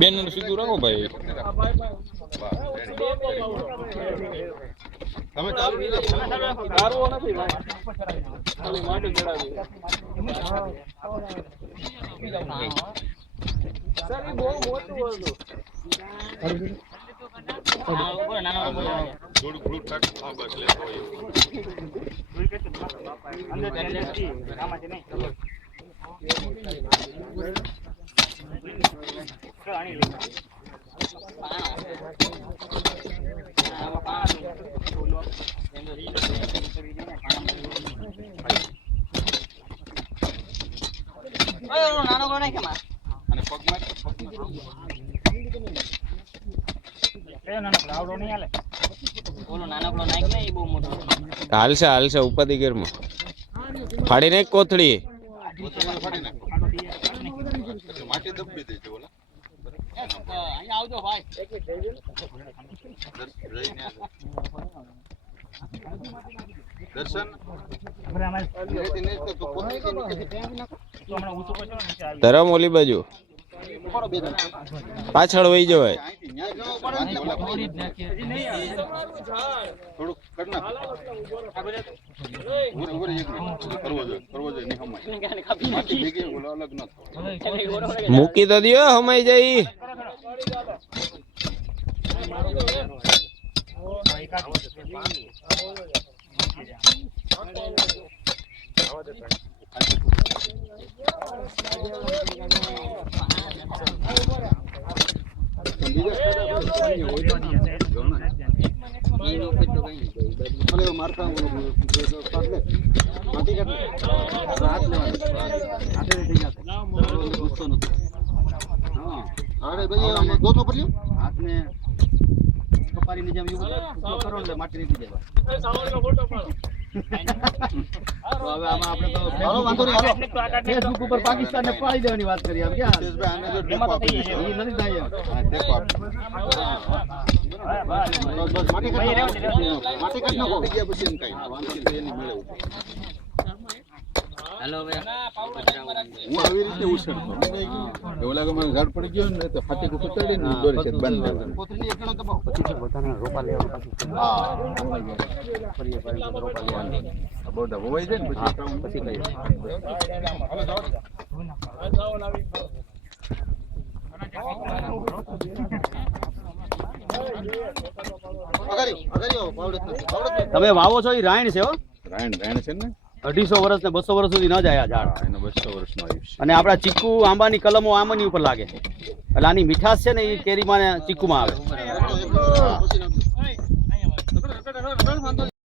બેન સીધું રાખો ભાઈ. તમે ચાલુ ચાલવો નથી ભાઈ. ખાલી માટી ચડાવી. સર એ બહુ મોટું હતું. થોડું ફ્રૂટ કાટ હા બસ લેતો હોય. અંદર ચાલી આમાંથી નહીં. આણી લે. નાનો કોને કેમાં અને પગમાં નાનકડો નહીં હાલે. ઓલો નાનકડો નાઈક ને એ બહુ મોટો હાલશે ઉપાધિ ઘેરમાં ફાડી નાખ કોથળી. ફાડી નાખો. માટી દબી દેજો ઓલા. અહીંયા આવજો ભાઈ. એક મિનિટ દર્શન ધરમ ઓલી બાજુ પાછળ વહી જવાય. મૂકી તો દો હમાઈ જાય. ફેસબુક ઉપર પાકિસ્તાન ને પાડી દેવાની વાત કરી આમ ક્યાં હેલો હું આવી રીતે ઉછળતો ઓલા કે મને ઝાડ પડી ગયો ને તો ફાટી કો પકડી ને દોરી છે બંધ દેવાનું કોથળી એકડો દબાવો પછી બધાને રોપા લેવાનું પાછું હા ફરીએ રોપા લેવાનું બોડા હોવાય જાય ને પછી કઈ હવે જાઓ લાવી તમે વાવો છો એ રાયણ છે હો. રાયણ છે ને 250 વર્ષ ને 200 વર્ષ સુધી ન જાય આ ઝાડ. એને 200 વર્ષનો આયુષ્ય. અને આપડા ચીકુ આંબાની કલમો આંબાની ઉપર લાગે એટલે આની મીઠાશ છે ને એ કેરીમાં ચીકુમાં આવે.